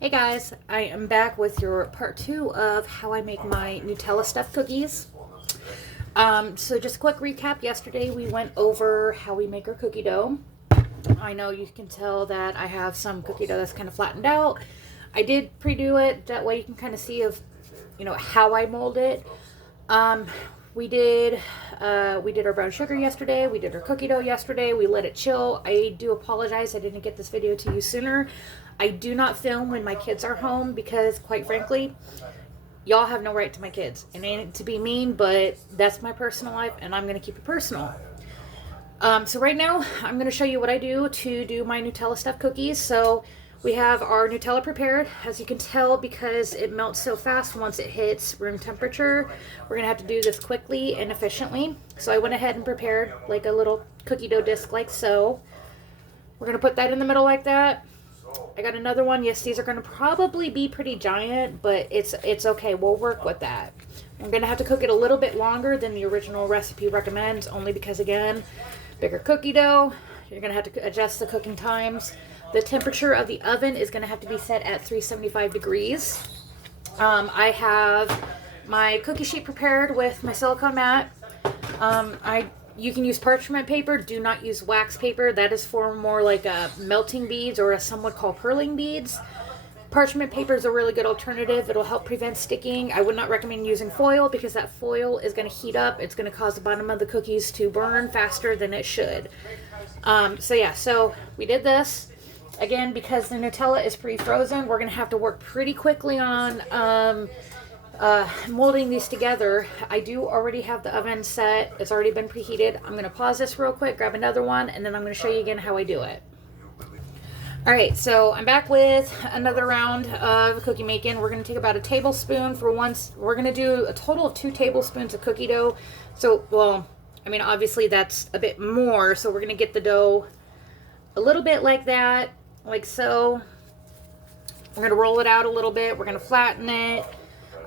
Hey guys, I am back with your part 2 of how I make my Nutella stuffed cookies. So just a quick recap. Yesterday we went over how we make our cookie dough. I know you can tell that I have some cookie dough that's kind of flattened out. I did pre-do it, that way you can kind of see how I mold it. Um, we did our brown sugar yesterday. We did our cookie dough yesterday. We let it chill. I do apologize I didn't get this video to you sooner. I do not film when my kids are home because, quite frankly, y'all have no right to my kids. And ain't to be mean, but that's my personal life, and I'm going to keep it personal. So right now, I'm going to show you what I do to do my Nutella stuffed cookies. So we have our Nutella prepared. As you can tell, because it melts so fast once it hits room temperature, we're going to have to do this quickly and efficiently. So I went ahead and prepared like a little cookie dough disc like so. We're going to put that in the middle like that. I got another one. Yes, these are going to probably be pretty giant, but it's okay. We'll work with that. I'm going to have to cook it a little bit longer than the original recipe recommends, only because, again, bigger cookie dough. You're going to have to adjust the cooking times. The temperature of the oven is going to have to be set at 375 degrees. I have my cookie sheet prepared with my silicone mat. You can use parchment paper. Do not use wax paper. That is for more like melting beads, or as some would call purling beads. Parchment paper is a really good alternative. It'll help prevent sticking. I would not recommend using foil because that foil is going to heat up. It's going to cause the bottom of the cookies to burn faster than it should. So we did this. Again, because the Nutella is pre-frozen, we're going to have to work pretty quickly on molding these together. I do already have the oven set. It's already been preheated. I'm going to pause this real quick, grab another one, and then I'm going to show you again how I do it. Alright, so I'm back with another round of cookie making. We're going to take about a tablespoon for once. We're going to do a total of 2 tablespoons of cookie dough. So, obviously that's a bit more. So we're going to get the dough a little bit like that, like so. We're going to roll it out a little bit. We're going to flatten it.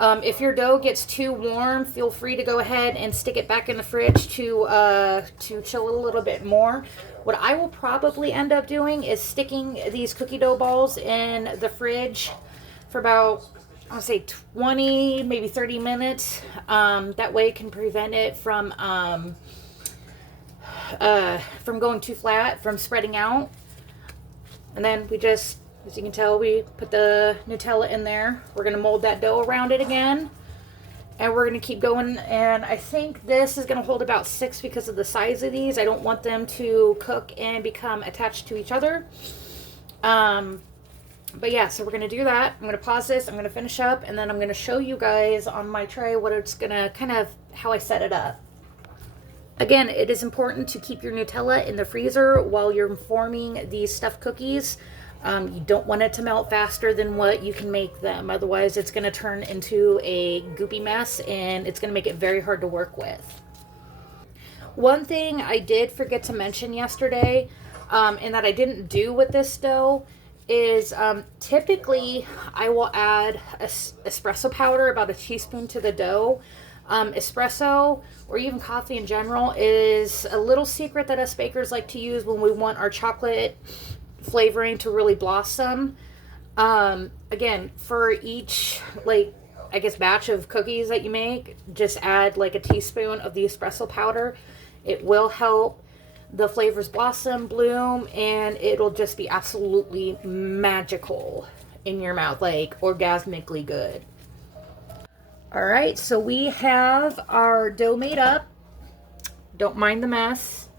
If your dough gets too warm, feel free to go ahead and stick it back in the fridge to chill a little bit more. What I will probably end up doing is sticking these cookie dough balls in the fridge for about, I would say 20, maybe 30 minutes. That way it can prevent it from going too flat, from spreading out. And then we just, as you can tell, we put the Nutella in there. We're going to mold that dough around it again. And we're going to keep going. And I think this is going to hold about 6 because of the size of these. I don't want them to cook and become attached to each other. But yeah, so we're going to do that. I'm going to pause this. I'm going to finish up. And then I'm going to show you guys on my tray what it's going to kind of, how I set it up. Again, it is important to keep your Nutella in the freezer while you're forming these stuffed cookies. You don't want it to melt faster than what you can make them. Otherwise, it's going to turn into a goopy mess, and it's going to make it very hard to work with. One thing I did forget to mention yesterday, and that I didn't do with this dough, is typically I will add espresso powder, about a teaspoon, to the dough. Espresso, or even coffee in general, is a little secret that us bakers like to use when we want our chocolate flavoring to really blossom. Again, for each, batch of cookies that you make, just add like a teaspoon of the espresso powder. It will help the flavors blossom, bloom, and it'll just be absolutely magical in your mouth, like orgasmically good. Alright, so we have our dough made up. Don't mind the mess.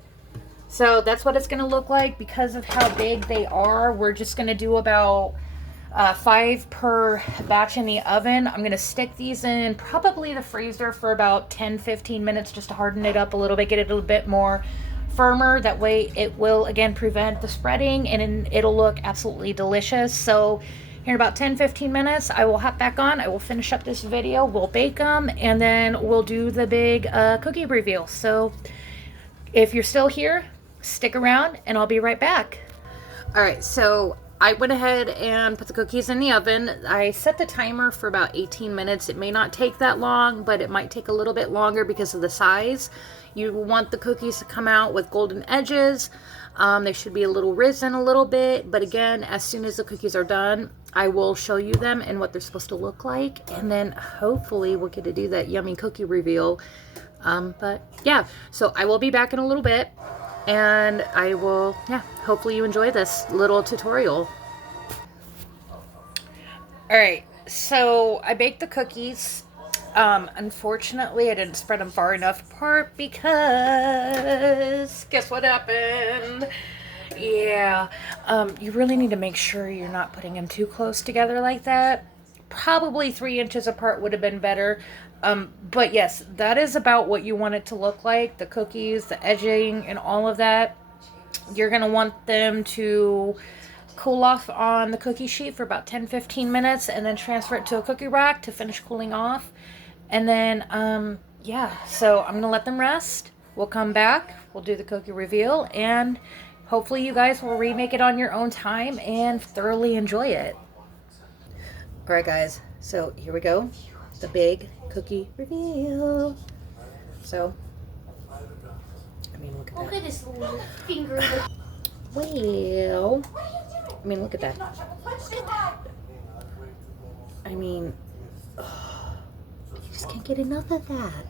So that's what it's going to look like. Because of how big they are, we're just going to do about 5 per batch in the oven. I'm going to stick these in probably the freezer for about 10-15 minutes just to harden it up a little bit, get it a little bit more firmer. That way it will, again, prevent the spreading, and it'll look absolutely delicious. So here in about 10-15 minutes, I will hop back on. I will finish up this video. We'll bake them, and then we'll do the big cookie reveal. So if you're still here, stick around, and I'll be right back. Alright, so I went ahead and put the cookies in the oven. I set the timer for about 18 minutes. It may not take that long, but it might take a little bit longer because of the size. You want the cookies to come out with golden edges. They should be a little risen a little bit, but again, as soon as the cookies are done, I will show you them and what they're supposed to look like, and then hopefully we'll get to do that yummy cookie reveal. But yeah, so I will be back in a little bit, and I will, yeah, hopefully you enjoy this little tutorial. All right, so I baked the cookies. Unfortunately, I didn't spread them far enough apart because guess what happened? Yeah, you really need to make sure you're not putting them too close together like that. Probably 3 inches apart would have been better. But yes, that is about what you want it to look like. The cookies, the edging, and all of that. You're going to want them to cool off on the cookie sheet for about 10-15 minutes and then transfer it to a cookie rack to finish cooling off. And then, yeah, so I'm going to let them rest. We'll come back. We'll do the cookie reveal, and hopefully you guys will remake it on your own time and thoroughly enjoy it. All right, guys, so here we go. The big cookie reveal. So, I mean, look at that. Look at this little finger. Well, I mean, look at that. I mean, you just can't get enough of that.